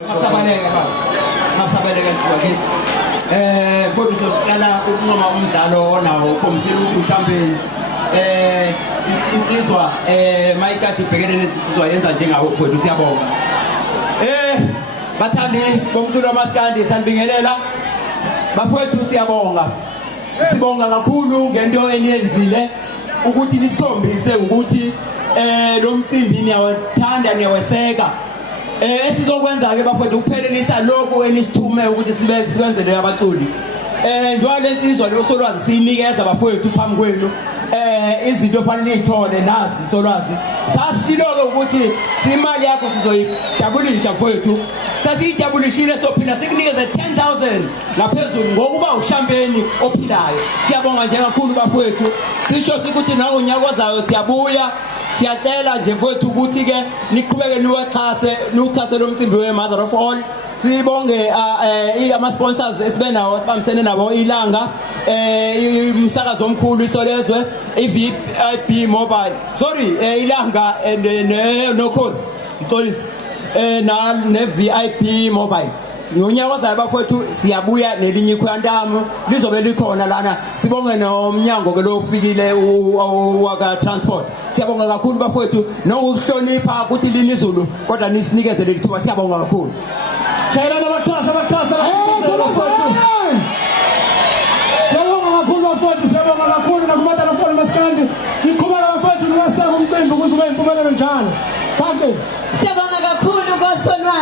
Akusabaleke baba. Akusabaleke sibakithi. Kodwa sokuqala ukunqoma umdlalo onawo ukhombisela ukuthi mhlambe insizwa mayikade ibhekene nesizwa yenza njengawo mfowethu siyabonga. Bathandi bomculo wamaskandi sanibingelela. Bafowethu siyabonga. Sibonga kakhulu ngento eniyenzile ukuthi nisikhombise ukuthi lo mcimbi niyawathanda niyaweseka. Esizokwenza ke bafowethu ukuphelelisa lokho enisithume ukuthi sikwenzele abaculi. Njengoba lensizwa losolwazi siyinikeza bafowethu phambi kwenu izinto fanele izithole nazi solwazi. Sasishilo ukuthi imali yakho sizoyidabulisha bafowethu. Sasiyidabulishile sophinda sikunikeze 10,000 ngaphezulu ngokuba ushampeni ophilayo. Siyabonga nje kakhulu bafowethu. Sisho ukuthi nawe unyaka ozayo siyabuya. Siyacela nje mfowethu ukuthi ke niqhubeke niwuxhase lo mcimbi we-Mother of All. Sibonge ama sponsors esibe nawo sibambisene nabo ilanga umsakazo omkhulu isolezwe i-VIP mobile. Sorry ilanga nokhozi ixolisa na ne-VIP mobile. Ngonyaka ozayo bafowethu siyabuya nelinye ikhwantamu lizobe likhona lana. Sibonge nomnyango ke lo ufikile waka transport. Siyabonga kakhulu bafowethu nokuhlonipha ukuthi lini izulu kodwa nisinikeze lethuba siyabonga kakhulu. Shayela nabaxhasa bafowethu. Siyabonga kakhulu bafowethu, siyabonga kakhulu nakuMother of All maskandi. Siqhubeka bafowethu niwaseka umcimbi ukuze ube impumelelo njalo. Bonke. Siyabonga kakhulu koSolwazi.